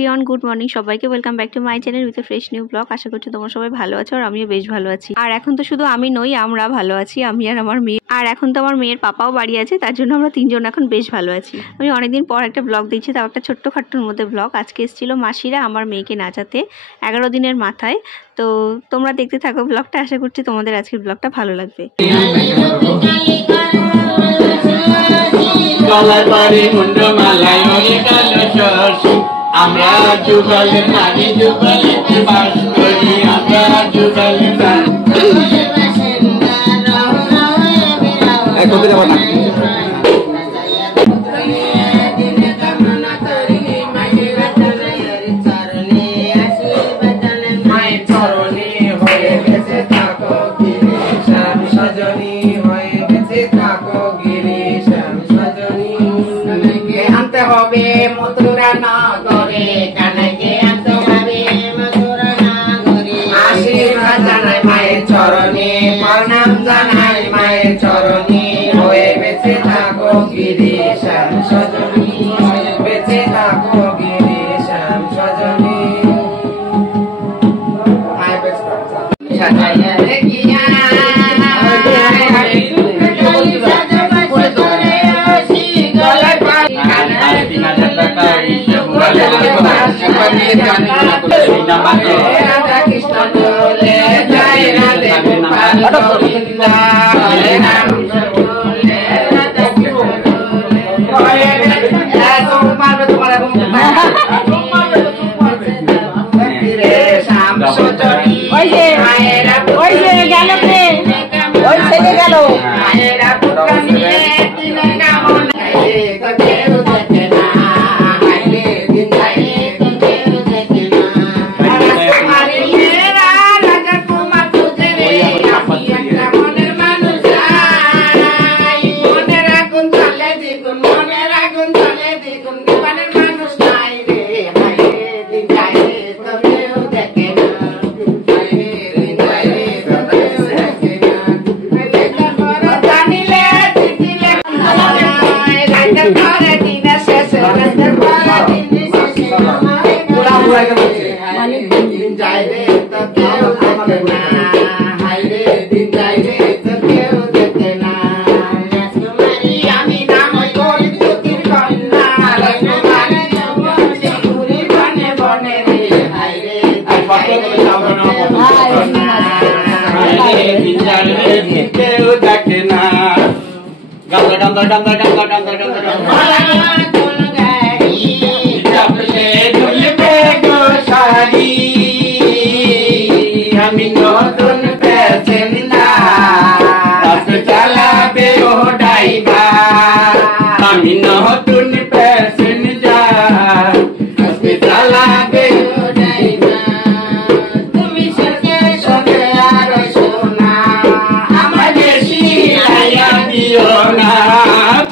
Everyone, good morning সবাইকে। Welcome back to my channel with fresh new blog. আশা করছি তোমরা সবাই ভালো আছো আর আমিও বেশ ভালো আছি। আর এখন তো শুধু আমি নই, আমরা ভালো আছি, আমি আর আমার মেয়ে। আর এখন তো আমার মেয়ের পাপাও বাড়ি আছে, তার জন্য আমরা তিনজন এখন বেশ ভালো আছি। আমি অনেকদিন পর একটা ব্লগ দিচ্ছি, তাও একটা ছোট্ট খাট্টোর মধ্যে ব্লগ। আজকে এসেছিল মাসিরা আমার মেয়েকে নাচাতে 11 দিনের মাথায়। তো তোমরা দেখতে থাকো ব্লগটা, আশা করছি তোমাদের আজকের ব্লগটা ভালো লাগবে। আমরা যুগলের নারী যুগলেতে বাস করি, আমরা যুগলের হবে মথুরা নগরে, কানাইকে আনতে হবে মথুরা নগরে। আশীর্বাদ জানাই মায়ের চরণে, প্রণাম জানাই মায়ের চরণে। হয়ে বেঁচে থাকো গিরিশাম সজনী, হয়ে বেঁচে থাকো গিরিশাম সজনী। সাজাইয়া রেখিয়া আমি নতুন প্যাসেঞ্জার চালাবে ও ড্রাইভার, আমি নতুন প্যাসেঞ্জার চালাবে ও ড্রাইভার। তুমি সঙ্গে সঙ্গে আর শোনা, আমার বেশি লাইয়া দিও না।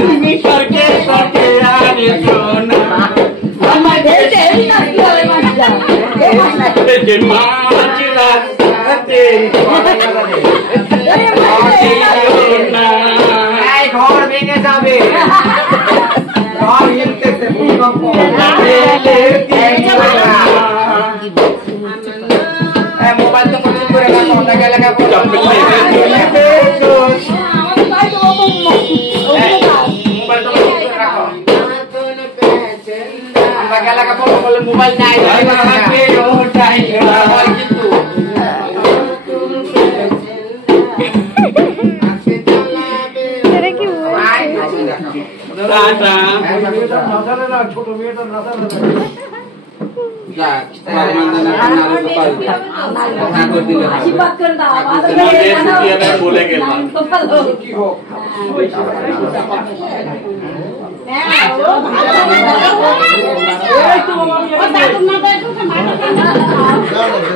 তুমি সঙ্গে সঙ্গে আর শোনা, আমার বেশি ঘর ভেঙে যাবে, ঘর হিলতেছে ভূমিকম্প। মোবাইল তো কোচিং করে রাখো, টাকা লাগা মোবাইল নাই কিন্তু ছোট মেয়েটা বলে গেলাম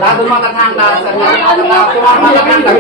দাদুর মাথা ঠান্ডা আছে, তোমার মাথা ঠান্ডা।